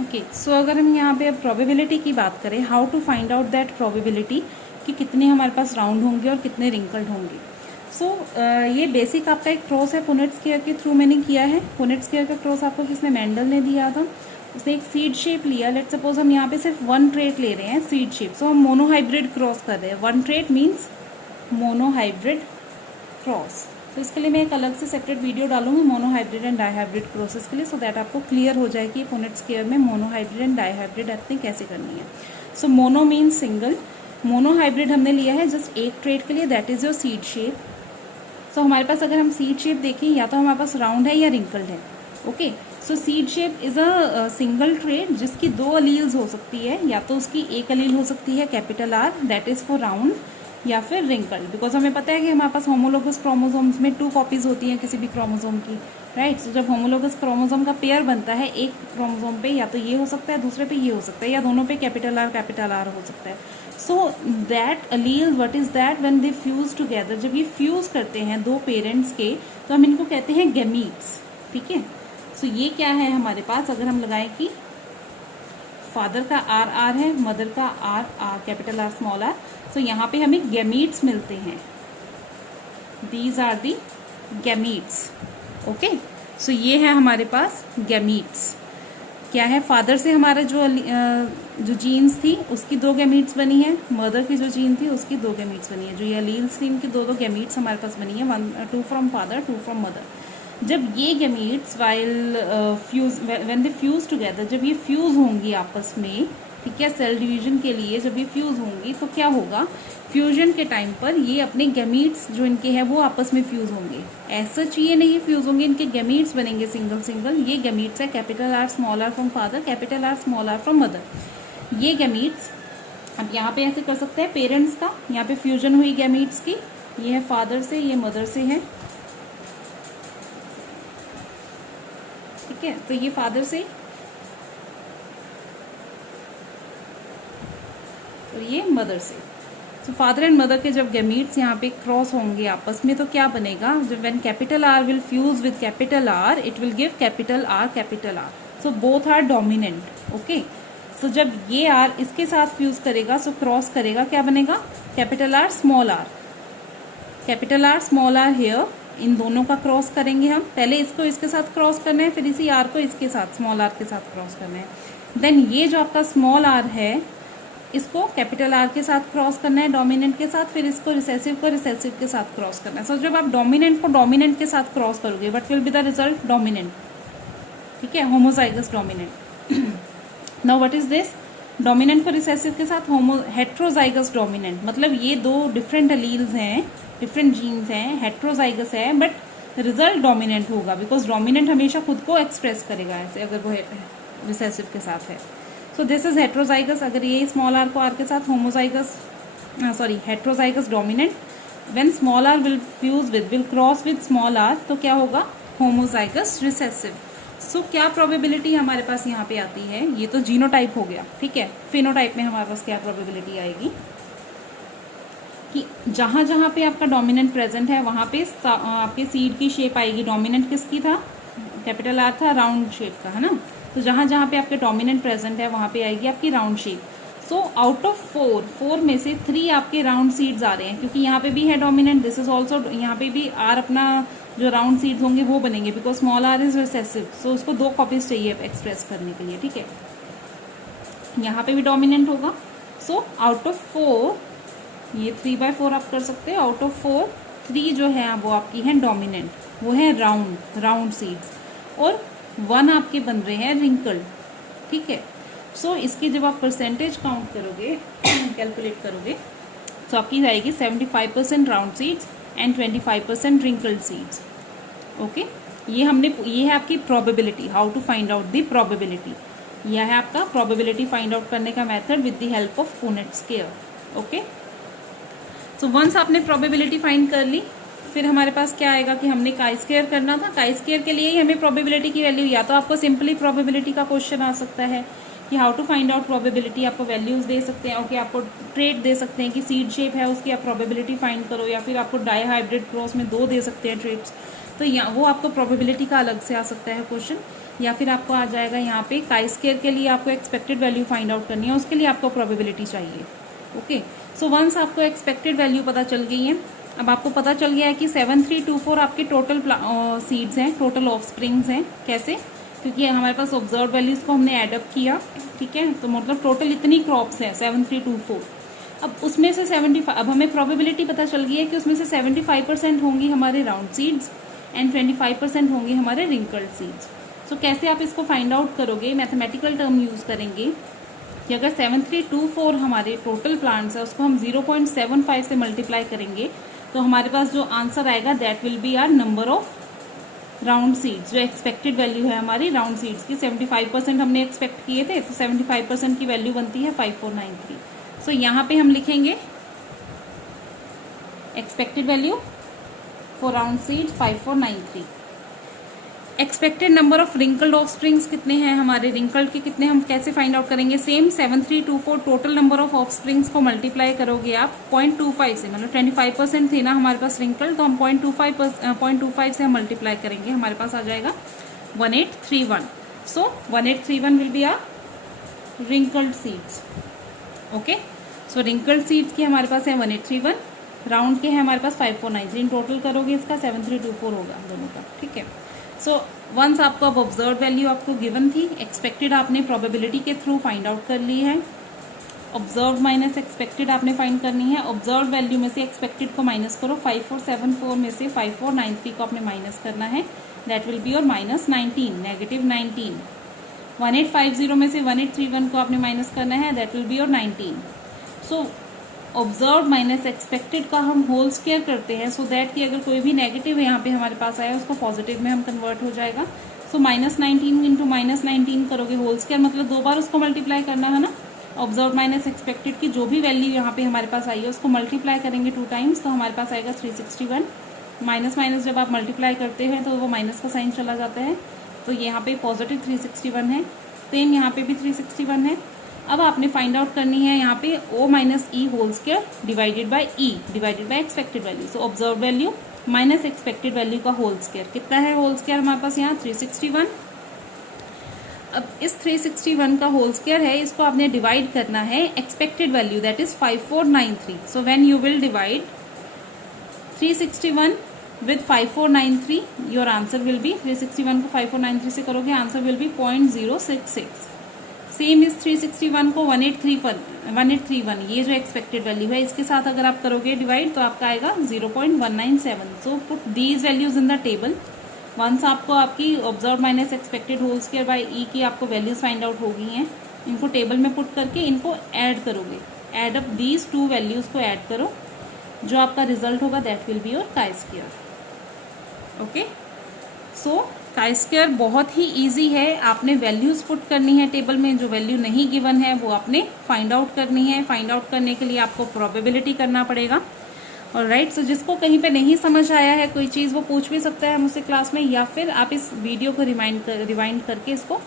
Okay, सो अगर हम यहाँ पे अब प्रोबेबिलिटी की बात करें, how to find out that probability कि कितने हमारे पास राउंड होंगे और कितने रिंकल्ड होंगे। सो ये बेसिक आपका एक क्रॉस है, पुनेट स्क्वायर के थ्रू मैंने किया है। पुनेट स्क्वायर का क्रॉस आपको किसने, मेंडल ने दिया था। उसने एक सीड शेप लिया, लेट सपोज हम यहाँ पे सिर्फ वन ट्रेट ले रहे हैं, सीड शेप, सो हम मोनोहाइब्रिड क्रॉस कर रहे हैं। One trait means monohybrid cross. तो इसके लिए मैं एक अलग से सेपरेट वीडियो डालूंगी मोनोहाइब्रिड एंड डाईहाइब्रिड क्रॉसेस के लिए, सो दैट आपको क्लियर हो जाए कि पुनेट स्क्वायर में मोनोहाइब्रिड एंड डाईहाइब्रिड आपने कैसे करनी है। So mono means single, monohybrid हमने लिया है जस्ट एक ट्रेट के लिए, that is your seed shape. So हमारे पास अगर हम सीड शेप देखें, या तो हमारे पास राउंड है या रिंकल्ड है। Okay, so seed shape is a single trait जिसकी दो अलील्स हो सकती है, या तो उसकी एक अलील हो सकती है capital are, that is for round, या फिर रिंकल्ड, बिकॉज हमें पता है कि हमारे पास होमोलोगस क्रोमोसोम्स में 2 कॉपीज होती हैं किसी भी क्रोमोसोम की, राइट। सो जब होमोलोगस क्रोमोसोम का पेयर बनता है एक क्रोमोसोम पे, या तो ये हो सकता है, दूसरे पे ये हो सकता है, या दोनों पे कैपिटल आर हो सकता है। So that allele, what is that, when they fuse together, जब ये फ्यूज करते हैं दो पेरेंट्स के, तो हम इनको कहते हैं गैमीट्स, ठीक है। सो ये क्या है हमारे पास, अगर हम लगाएं कि फादर का आर है, मदर का R capital are small R, so यहाँ पे हमें गैमीट्स मिलते हैं, these are the gametes. Okay, so ये है हमारे पास गैमीट्स। क्या है, फादर से हमारा जो जीन्स थी उसकी 2 गैमीट्स बनी है, मदर की जो जीन थी उसकी 2 गैमीट्स बनी है, जो ये अलील्स थी इनकी 2 गैमीट्स हमारे पास बनी है, 2 फ्रॉम फादर 2 फ्रॉम मदर। जब ये gametes when they fuse together, जब ये फ्यूज होंगी आपस में, ठीक है, सेल डिवीजन के लिए जब ये फ्यूज होंगी तो क्या होगा, फ्यूजन के टाइम पर ये अपने गैमीट्स जो इनके हैं वो आपस में फ्यूज होंगे। ऐसा चाहिए नहीं फ्यूज होंगे, इनके गैमीट्स बनेंगे सिंगल सिंगल। ये गैमीट्स है capital are small r from father, capital are small r from mother. ये गैमीट्स अब यहाँ पे ऐसे कर सकते हैं, पेरेंट्स का यहाँ पे फ्यूजन हुई गैमीट्स की, ये है फादर से, ये मदर से है, ठीक है। तो ये फादर से और ये मदर से। तो फादर एंड मदर के जब गैमीट्स यहाँ पे क्रॉस होंगे आपस में तो क्या बनेगा, जब when capital R will fuse with capital R, it will give capital R. So both R dominant. Okay, so जब ये आर इसके साथ फ्यूज करेगा, सो क्रॉस करेगा, क्या बनेगा, capital are small R, capital are small R here, इन दोनों का क्रॉस करेंगे हम। पहले इसको इसके साथ क्रॉस करना है, फिर इसी आर को इसके साथ स्मॉल आर के साथ क्रॉस करना है। देन ये जो आपका स्मॉल आर है इसको कैपिटल आर के साथ क्रॉस करना है डोमिनेंट के साथ, फिर इसको रिसेसिव को रिसेसिव के साथ क्रॉस करना है। सो जब आप डोमिनेंट को डोमिनेंट के साथ क्रॉस करोगे, what will be the result, dominant, ठीक है, homozygous dominant. Now what is this, dominant को रिसेसिव के साथ हेट्रोजाइगस डोमिनेंट, मतलब ये 2 डिफरेंट अलील्स हैं, डिफरेंट जीन्स हैं, हेट्रोजाइगस है, बट रिजल्ट डोमिनेंट होगा, बिकॉज डोमिनेंट हमेशा खुद को एक्सप्रेस करेगा ऐसे, अगर वो रिसेसिव के साथ है। सो दिस इज हेट्रोजाइगस, अगर ये स्मॉल आर को आर के साथ heterozygous dominant, when small r will fuse will cross with small r, तो क्या होगा, होमोजाइगस रिसेसिव। सो क्या प्रोबेबिलिटी हमारे पास यहाँ पे आती है, ये तो जीनोटाइप हो गया, ठीक है। फिनोटाइप में हमारे पास क्या प्रोबेबिलिटी आएगी कि जहां जहां पे आपका डोमिनेंट प्रेजेंट है वहां पे आपके सीड की शेप आएगी। डोमिनेंट किसकी था, कैपिटल आर था, राउंड शेप का, है ना। तो जहां जहां पे आपके डोमिनेंट प्रेजेंट है वहां पे आएगी आपकी round shape. So out of 4 में से 3 आपके राउंड सीड्स आ रहे हैं, क्योंकि यहाँ पे भी है डोमिनेंट, दिस इज ऑल्सो, यहाँ पे भी आर अपना जो राउंड सीड्स होंगे वो बनेंगे, because small R is recessive, so उसको 2 कॉपीज चाहिए एक्सप्रेस करने के लिए, ठीक है। यहाँ पे भी डोमिनेंट होगा। सो आउट ऑफ 4, ये 3/4 आप कर सकते हैं, आउट ऑफ 4 3 जो है वो आपकी है डोमिनेंट, वो है राउंड सीड्स, और 1 आपके बन रहे हैं रिंकल्ड, ठीक है। सो इसकी जब आप परसेंटेज काउंट करोगे कैलकुलेट करोगे, तो आपकी जाएगी 75% round seeds and 25% wrinkled seeds. Okay, ये है आपकी probability, how to find out the probability. यह है आपका प्रोबेबिलिटी फाइंड आउट करने का method with the help of Punnett square. Okay, so once आपने प्रोबेबिलिटी फाइंड कर ली, फिर हमारे पास क्या आएगा कि हमने काई स्क्वायर करना था। काई स्क्वायर के लिए ही हमें प्रोबेबिलिटी की वैल्यू, या तो आपको सिंपली प्रोबेबिलिटी का क्वेश्चन आ सकता है कि how to find out probability, आपको वैल्यूज दे सकते हैं, ओके, आपको ट्रेट दे सकते हैं कि सीड शेप है उसकी आप प्रोबेबिलिटी फाइंड करो, या फिर आपको डाई हाइब्रिड क्रॉस में 2 दे सकते हैं ट्रेट्स, तो वो आपको प्रोबेबिलिटी का अलग से आ सकता है क्वेश्चन। या फिर आपको आ जाएगा यहाँ पे काई स्क्वायर के लिए आपको एक्सपेक्टेड वैल्यू फाइंड आउट करनी है, उसके लिए आपको प्रोबेबिलिटी चाहिए। ओके, सो वंस आपको एक्सपेक्टेड वैल्यू पता चल गई है, अब आपको पता चल गया है कि 7324 आपके टोटल सीड्स हैं, टोटल ऑफ स्प्रिंग्स हैं। कैसे? क्योंकि हमारे पास ऑब्जर्व वैल्यूज को हमने एडअप किया, ठीक है, तो मतलब टोटल इतनी क्रॉप्स हैं 7324। अब उसमें से 75, अब हमें प्रोबेबिलिटी पता चल गई है कि उसमें से 75% होंगी हमारे राउंड सीड्स एंड 25% होंगे हमारे रिंकल्ड सीड्स। सो कैसे आप इसको फाइंड आउट करोगे? मैथमेटिकल टर्म यूज करेंगे कि अगर 7324 हमारे टोटल प्लांट्स है उसको हम 0.75 से मल्टीप्लाई करेंगे तो हमारे पास जो आंसर आएगा that will be our number of round seeds. जो एक्सपेक्टेड वैल्यू है हमारी राउंड सीड्स की, 75% हमने एक्सपेक्ट किए थे, तो 75% की वैल्यू बनती है 5493। सो यहाँ पे हम लिखेंगे expected value for round seed 5493। Expected number of wrinkled of springs कितने हैं हमारे, रिंकल्ड के कितने हम कैसे फाइंड आउट करेंगे? Same 7324 total number of springs को मल्टीप्लाई करोगे आप 0.25 से, मतलब 25% थे ना हमारे पास रिंकल्ड, तो हम 0.25 से हम मल्टीप्लाई करेंगे, हमारे पास आ जाएगा 1831। So 1831 will be our wrinkled seeds. Okay, so wrinkled seeds की हमारे पास है 1831, राउंड के हैं हमारे पास 5493। टोटल करोगे इसका 7324 होगा दोनों का, ठीक है। सो वंस आपको अब ऑब्जर्व वैल्यू आपको गिवन थी, एक्सपेक्टेड आपने प्रोबेबिलिटी के थ्रू फाइंड आउट कर ली है, ऑब्जर्व माइनस एक्सपेक्टेड आपने फाइंड करनी है। ऑब्जर्व वैल्यू में से एक्सपेक्टेड को माइनस करो, 5474 में से 5493 को आपने माइनस करना है, दैट विल बी योर -19, -19। 1850 में से 1831 को आपने माइनस करना है, that will be your 19। So observe minus expected का हम होल स्क्वायर करते हैं, सो दैट कि अगर कोई भी नेगेटिव यहाँ पे हमारे पास आया उसको पॉजिटिव में हम कन्वर्ट हो जाएगा। सो -19 इंटू -19 करोगे होल स्क्वायर, मतलब 2 बार उसको मल्टीप्लाई करना है ना। ऑब्जर्व माइनस एक्सपेक्टेड की जो भी वैल्यू यहाँ पे हमारे पास आई है उसको मल्टीप्लाई करेंगे 2 टाइम्स, तो हमारे पास आएगा 361। माइनस माइनस जब आप मल्टीप्लाई करते हैं तो वो माइनस का साइन चला जाता है, तो यहाँ पे पॉजिटिव 361 है, सेम यहाँ पे भी 361 है। अब आपने फाइंड आउट करनी है यहाँ पे O minus e whole square divided by e divided by expected value. So observe value minus expected value का होल स्क्वायर कितना है? होल स्क्वायर हमारे पास यहाँ 361। अब इस 361 का होल स्क्वायर है, इसको आपने डिवाइड करना है expected value that is 5493। So when you will divide 361 with 5493 your answer will be, 361 को 5493 से करोगे आंसर विल बी 0.066। सेम इस 361 को 1831 ये जो एक्सपेक्टेड वैल्यू है इसके साथ अगर आप करोगे डिवाइड तो आपका आएगा 0.197। So put these values in the table. Once आपको आपकी observe minus expected whole square by E की आपको वैल्यूज फाइंड आउट हो गई हैं, इनको टेबल में पुट करके इनको ऐड करोगे, एड अप दीज 2 वैल्यूज को ऐड करो, जो आपका रिजल्ट होगा that will be your chi square. Okay, so chi square बहुत ही इजी है, आपने वैल्यूज पुट करनी है टेबल में, जो वैल्यू नहीं गिवन है वो आपने फाइंड आउट करनी है। फाइंड आउट करने के लिए आपको प्रोबेबिलिटी करना पड़ेगा। और राइट, सो जिसको कहीं पे नहीं समझ आया है कोई चीज़ वो पूछ भी सकता है मुझसे क्लास में, या फिर आप इस वीडियो को रिवाइंड करके इसको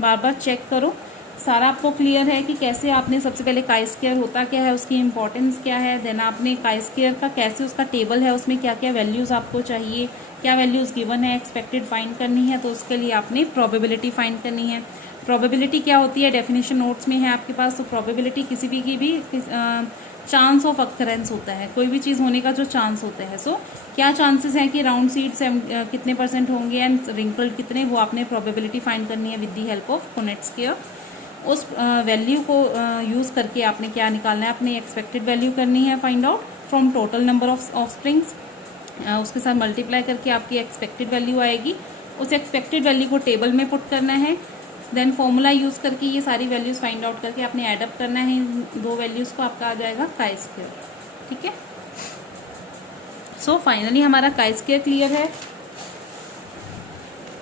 बार बार चेक करो। सारा आपको क्लियर है कि कैसे आपने सबसे पहले काई स्क्वायर होता क्या है, उसकी इंपॉर्टेंस क्या है, देन आपने काई स्क्वायर का कैसे उसका टेबल है उसमें क्या क्या वैल्यूज आपको चाहिए, क्या वैल्यूज गिवन है, एक्सपेक्टेड फाइंड करनी है, तो उसके लिए आपने प्रोबेबिलिटी फाइंड करनी है। प्रोबेबिलिटी क्या होती है डेफिनेशन नोट्स में है आपके पास। तो प्रोबेबिलिटी किसी भी की भी चांस ऑफ अकरेंस होता है, कोई भी चीज़ होने का जो चांस होता है। सो क्या चांसेस हैं कि राउंड सीड्स कितने % होंगे एंड रिंकल्ड कितने, वो आपने प्रोबेबिलिटी फाइंड करनी है with the help of Punnett square. उस वैल्यू को यूज़ करके आपने क्या निकालना है, अपनी एक्सपेक्टेड वैल्यू करनी है find out from total number of springs, उसके साथ मल्टीप्लाई करके आपकी एक्सपेक्टेड वैल्यू आएगी। उस एक्सपेक्टेड वैल्यू को टेबल में पुट करना है, देन फॉर्मूला यूज़ करके ये सारी वैल्यूज़ फाइंड आउट करके आपने एडअप करना है इन 2 वैल्यूज़ को, आपका आ जाएगा काई स्क्वायर। ठीक है, सो फाइनली हमारा काई स्क्वायर क्लियर है।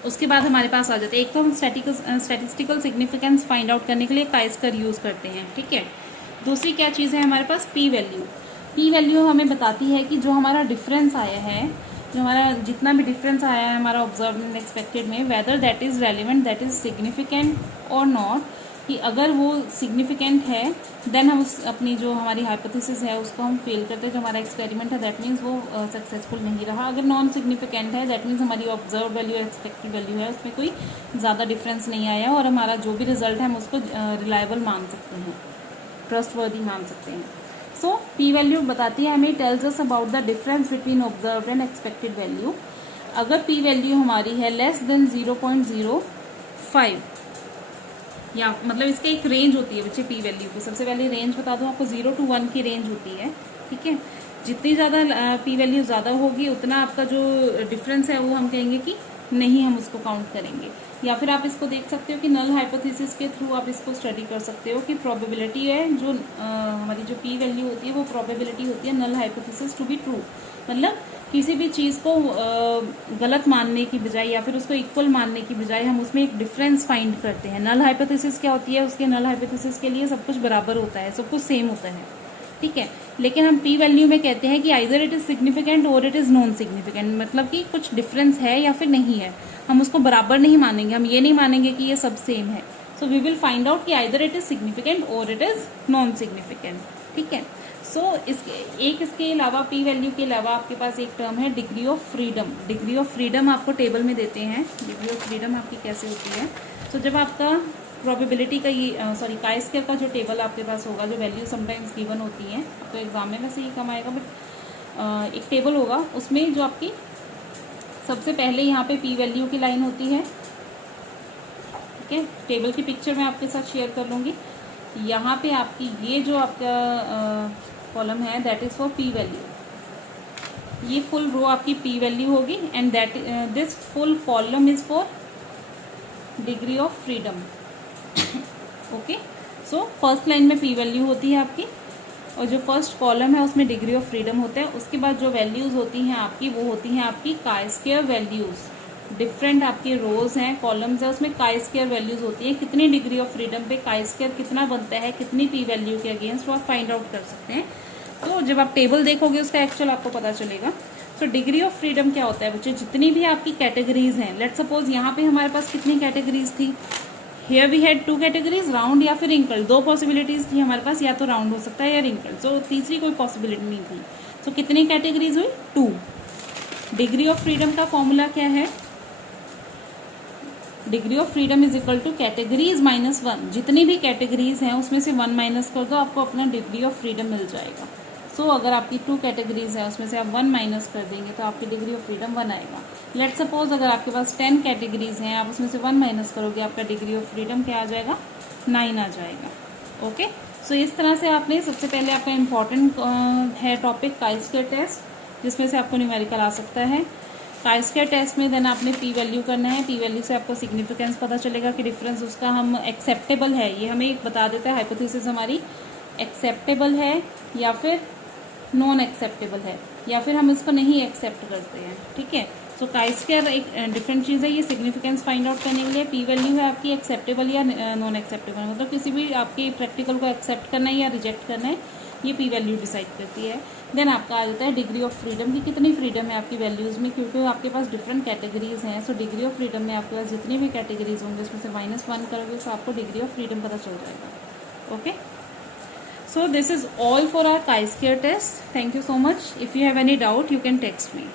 उसके बाद हमारे पास आ जाते हैं, एक तो हम स्टैटिस्टिकल सिग्निफिकेंस फाइंड आउट करने के लिए काई स्क्वायर यूज़ करते हैं। ठीक है, दूसरी क्या चीज़ है हमारे पास, पी वैल्यू। पी वैल्यू हमें बताती है कि जो हमारा डिफरेंस आया है, जो हमारा जितना भी डिफरेंस आया है हमारा ऑब्जर्व एंड एक्सपेक्टेड में, whether that is relevant, that is significant और नॉट, कि अगर वो सिग्निफिकेंट है देन हम उस अपनी जो हमारी हाइपोथेसिस है उसको हम फेल करते हैं, जो हमारा एक्सपेरिमेंट है दैट मीन्स वो सक्सेसफुल नहीं रहा। अगर नॉन सिग्निफिकेंट है दैट मीन्स हमारी ऑब्जर्व वैल्यू एक्सपेक्टेड वैल्यू है उसमें कोई ज़्यादा डिफरेंस नहीं आया और हमारा जो भी रिजल्ट है हम उसको रिलायबल मान सकते हैं, ट्रस्टवर्दी मान सकते हैं। सो पी वैल्यू बताती है हमें, tells us about the difference between observe and expected value. अगर पी वैल्यू हमारी है लेस देन 0.05 या मतलब इसका एक रेंज होती है बच्चे पी वैल्यू की। सबसे पहले रेंज बता दूं आपको, 0 to 1 की रेंज होती है, ठीक है। जितनी ज़्यादा पी वैल्यू ज़्यादा होगी उतना आपका जो डिफरेंस है वो हम कहेंगे कि नहीं, हम उसको काउंट करेंगे। या फिर आप इसको देख सकते हो कि नल हाइपोथेसिस के थ्रू आप इसको स्टडी कर सकते हो कि प्रोबेबिलिटी है जो हमारी जो पी वैल्यू होती है वो प्रोबेबिलिटी होती है null hypothesis to be true. मतलब किसी भी चीज़ को गलत मानने की बजाय या फिर उसको इक्वल मानने की बजाय हम उसमें एक डिफरेंस फाइंड करते हैं। नल हाइपोथेसिस क्या होती है, उसके नल हाइपोथेसिस के लिए सब कुछ बराबर होता है, सब कुछ सेम होता है, ठीक है। लेकिन हम पी वैल्यू में कहते हैं कि आइदर इट इज सिग्निफिकेंट और इट इज नॉन सिग्निफिकेंट, मतलब कि कुछ डिफरेंस है या फिर नहीं है। हम उसको बराबर नहीं मानेंगे, हम ये नहीं मानेंगे कि ये सब सेम है। So we will find out कि आइदर इट इज सिग्निफिकेंट और इट इज नॉन सिग्निफिकेंट, ठीक है। सो इसके अलावा पी वैल्यू के अलावा आपके पास एक टर्म है degree of freedom. Degree of freedom आपको टेबल में देते हैं, डिग्री ऑफ फ्रीडम आपकी कैसे होती है। तो जब आपका प्रोबेबिलिटी का ये काई स्क्वायर का जो टेबल आपके पास होगा, जो वैल्यू समटाइम्स गिवन होती हैं, तो एग्जाम में वैसे ही कम आएगा, बट एक टेबल होगा उसमें जो आपकी सबसे पहले यहाँ पे पी वैल्यू की लाइन होती है, ठीक है। टेबल की पिक्चर मैं आपके साथ शेयर कर लूँगी। यहाँ पे आपकी ये जो आपका कॉलम है that is for P value, ये फुल रो आपकी पी वैल्यू होगी and that this full column is for degree of freedom. Okay, so first line में पी वैल्यू होती है आपकी और जो फर्स्ट कॉलम है उसमें डिग्री ऑफ फ्रीडम होता है। उसके बाद जो वैल्यूज होती हैं आपकी वो होती हैं आपकी काई स्क्वायर वैल्यूज। डिफरेंट आपके रोज हैं, कॉलम्स है, उसमें काई स्क्वायर वैल्यूज होती है। कितनी डिग्री ऑफ फ्रीडम पे काई स्क्वायर कितना बनता है, कितनी पी वैल्यू के अगेंस्ट, वो आप फाइंड आउट कर सकते हैं। तो जब आप टेबल देखोगे उसका एक्चुअल आपको पता चलेगा। तो डिग्री ऑफ फ्रीडम क्या होता है बच्चे, जितनी भी आपकी कैटेगरीज हैं, लेट सपोज यहाँ पे हमारे पास कितनी कैटेगरीज थी, here we had 2 categories, round या फिर रिंकल। 2 पॉसिबिलिटीज थी हमारे पास, या तो राउंड हो सकता है या रिंकल, तो तीसरी कोई पॉसिबिलिटी नहीं थी। तो कितनी कैटेगरीज हुई, 2। डिग्री ऑफ फ्रीडम का फॉर्मूला क्या है, degree of freedom is equal two categories minus 1। जितनी भी कैटेगरीज हैं उसमें से 1 माइनस कर दो, आपको अपना डिग्री ऑफ फ्रीडम मिल जाएगा। सो अगर आपकी 2 कैटेगरीज है उसमें से आप 1 माइनस कर देंगे तो आपकी डिग्री ऑफ फ्रीडम 1 आएगा। लेट सपोज अगर आपके पास 10 कैटेगरीज हैं, आप उसमें से 1 माइनस करोगे, आपका डिग्री ऑफ फ्रीडम क्या आ जाएगा, 9 आ जाएगा। ओके, सो इस तरह से आपने सबसे पहले आपका इम्पॉर्टेंट है टॉपिक काई स्क्वायर टेस्ट, जिसमें से आपको न्यूमेरिकल आ सकता है। काई स्क्वायर टेस्ट में देन आपने पी वैल्यू करना है। पी वैल्यू से आपको सिग्निफिकेंस पता चलेगा कि डिफरेंस उसका हम एक्सेप्टेबल है, ये हमें एक बता देता है हाइपोथेसिस हमारी एक्सेप्टेबल है या फिर नॉन एक्सेप्टेबल है, या फिर हम इसको नहीं एक्सेप्ट करते हैं, ठीक है। सो काई स्क्वायर एक डिफरेंट चीज़ है, ये सिग्निफिकेंस फाइंड आउट करने के लिए। पी वैल्यू है आपकी एक्सेप्टेबल या नॉन एक्सेप्टेबल, मतलब किसी भी आपके प्रैक्टिकल को एक्सेप्ट करना है या रिजेक्ट करना है, ये पी वैल्यू डिसाइड करती है। देन आपका आ जाता है डिग्री ऑफ फ्रीडम की, कितनी फ्रीडम है आपकी वैल्यूज़ में, क्योंकि आपके पास डिफरेंट कैटेगरीज हैं। सो डिग्री ऑफ फ्रीडम में आपके पास जितनी भी कैटेगरीज होंगे उसमें से -1 करोगे तो आपको डिग्री ऑफ फ्रीडम पता चल जाएगा। Okay, so this is all for our chi-square test. Thank you so much. If you have any doubt you can text me.